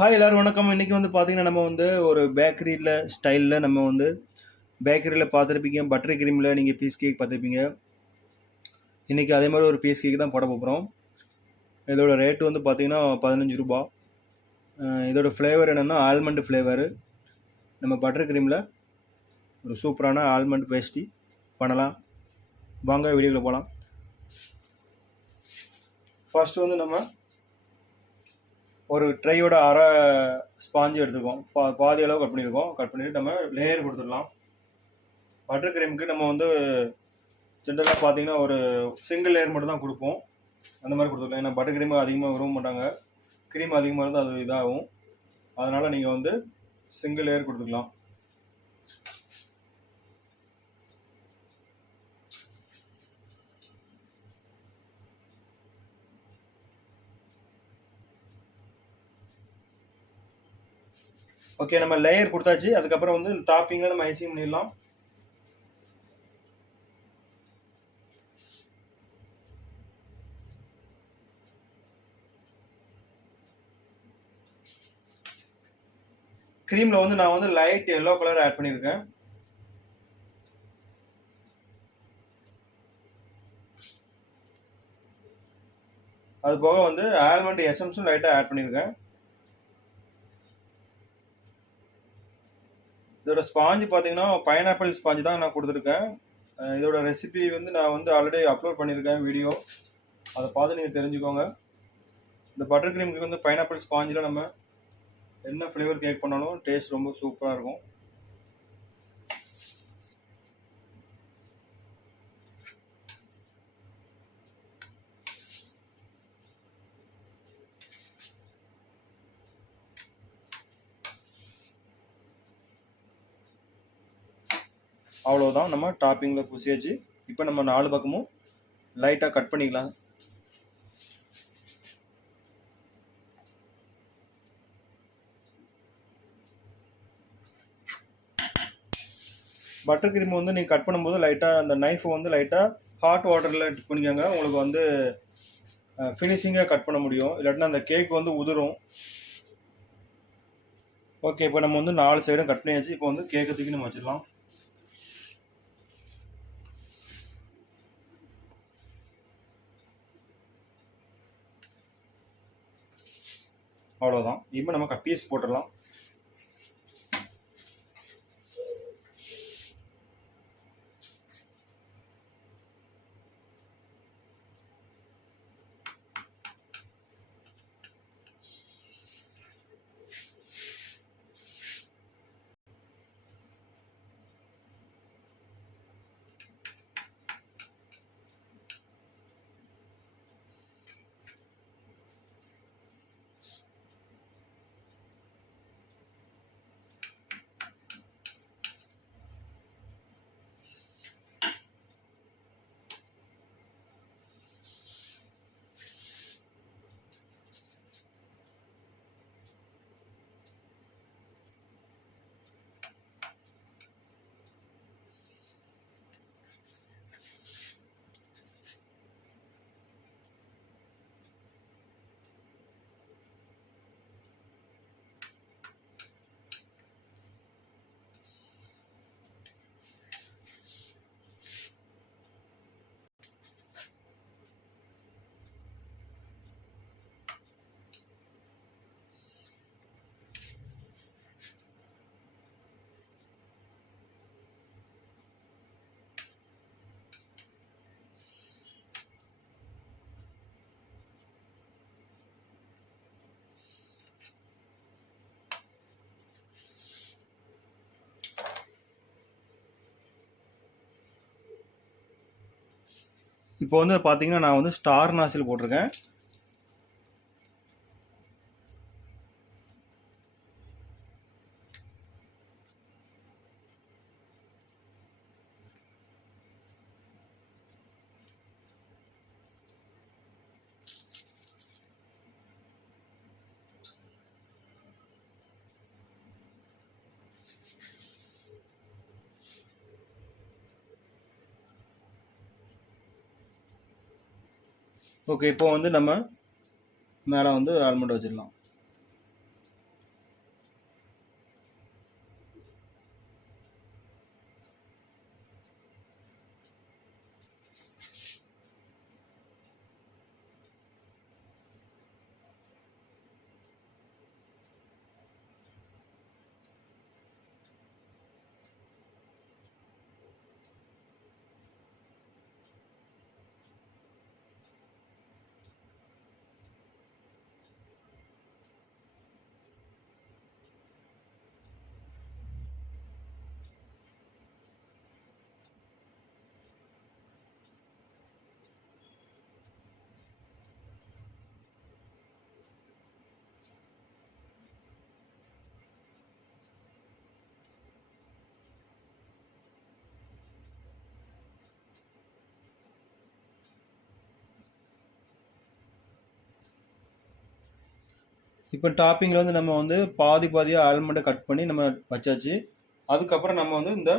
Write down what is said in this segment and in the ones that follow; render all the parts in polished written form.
ஹாய் எல்லாரும் வணக்கம். இன்றைக்கி வந்து பார்த்திங்கன்னா நம்ம வந்து ஒரு பேக்கரியில் ஸ்டைலில் நம்ம வந்து பேக்கரியில் பார்த்துருப்பீங்க. பட்டர் க்ரீமில் நீங்கள் பீஸ் கேக் பார்த்துருப்பீங்க. இன்றைக்கி அதே மாதிரி ஒரு பீஸ் கேக் தான் போட போகிறோம். இதோட ரேட்டு வந்து பார்த்திங்கன்னா 15 ரூபா. இதோட ஃப்ளேவர் என்னென்னா ஆல்மண்ட் ஃப்ளேவரு. நம்ம பட்டர் க்ரீமில் ஒரு சூப்பரான ஆல்மண்ட் பேஸ்ட்ரி பண்ணலாம். வாங்க வீடியோவில் போகலாம். ஃபர்ஸ்ட் வந்து நம்ம ஒரு ட்ரையோட அரை ஸ்பாஞ்சு எடுத்துருக்கோம். பாதி அளவு கட் பண்ணிவிட்டு நம்ம லேயர் கொடுத்துடலாம். பட்டர் க்ரீமுக்கு நம்ம வந்து ஜென்ரலாக பார்த்தீங்கன்னா ஒரு சிங்கிள் லேயர் மட்டும் தான் கொடுப்போம். அந்த மாதிரி கொடுத்துருக்கலாம். ஏன்னா பட்டர் க்ரீம் அதிகமாக விரும்ப மாட்டாங்க. க்ரீம் அதிகமாக இருந்தால் அது இதாகும். அதனால் நீங்கள் வந்து சிங்கிள் லேயர் கொடுத்துக்கலாம். ஓகே, நம்ம லேயர் கொடுத்தாச்சு. அதுக்கப்புறம் வந்து டாப்பிங்கில் நம்ம ஐசிங் பண்ணிடலாம். க்ரீமில் வந்து நான் வந்து லைட் எல்லோ கலர் ஆட் பண்ணியிருக்கேன். அது போக வந்து ஆல்மண்ட் எசன்ஸும் லைட்டாக ஆட் பண்ணியிருக்கேன். இதோட ஸ்பாஞ்சு பார்த்தீங்கன்னா பைனாப்பிள் ஸ்பாஞ்சு தான் நான் கொடுத்துருக்கேன். இதோட ரெசிபி வந்து நான் வந்து ஆல்ரெடி அப்லோட் பண்ணியிருக்கேன் வீடியோ. அதை பார்த்து நீங்கள் தெரிஞ்சுக்கோங்க. இந்த பட்டர் க்ரீமுக்கு வந்து பைனாப்பிள் ஸ்பாஞ்சில் நம்ம என்ன ஃப்ளேவர் கேக் பண்ணாலும் டேஸ்ட் ரொம்ப சூப்பராக இருக்கும். அவ்வளோதான், நம்ம டாப்பிங்கில் பூசியாச்சு. இப்போ நம்ம 4 பக்கமும் லைட்டாக கட் பண்ணிக்கலாம். பட்டர் க்ரீம் வந்து நீங்கள் கட் பண்ணும்போது லைட்டாக அந்த நைஃபை வந்து லைட்டாக ஹாட் வாட்டரில் டிப் பண்ணிக்கோங்க. உங்களுக்கு வந்து ஃபினிஷிங்காக கட் பண்ண முடியும். இல்லாட்டினா அந்த கேக் வந்து உதிரும். ஓகே, இப்போ நம்ம வந்து 4 சைடும் கட் பண்ணியாச்சு. இப்போ வந்து கேக்கை தூக்கி நம்ம வச்சிடலாம். அவ்வளோதான். இப்போ நம்ம பீஸ் போட்டுடலாம். இப்போ வந்து பார்த்தீங்கன்னா நான் வந்து ஸ்டார் நாசில் போட்டிருக்கேன். ஓகே, இப்போ வந்து நம்ம மேலே வந்து ஆல்மண்ட் வச்சிடலாம். இப்போ டாப்பிங்கில் வந்து நம்ம வந்து பாதியாக ஆல்மண்டை கட் பண்ணி நம்ம வச்சாச்சு. அதுக்கப்புறம் நம்ம வந்து இந்த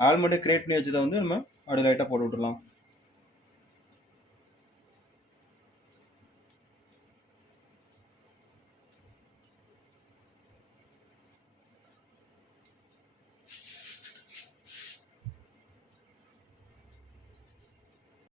ஆல்மண்டை கிரியேட் பண்ணி வச்சதை வந்து நம்ம அப்படி லைட்டாக போட்டு விட்டுடலாம்.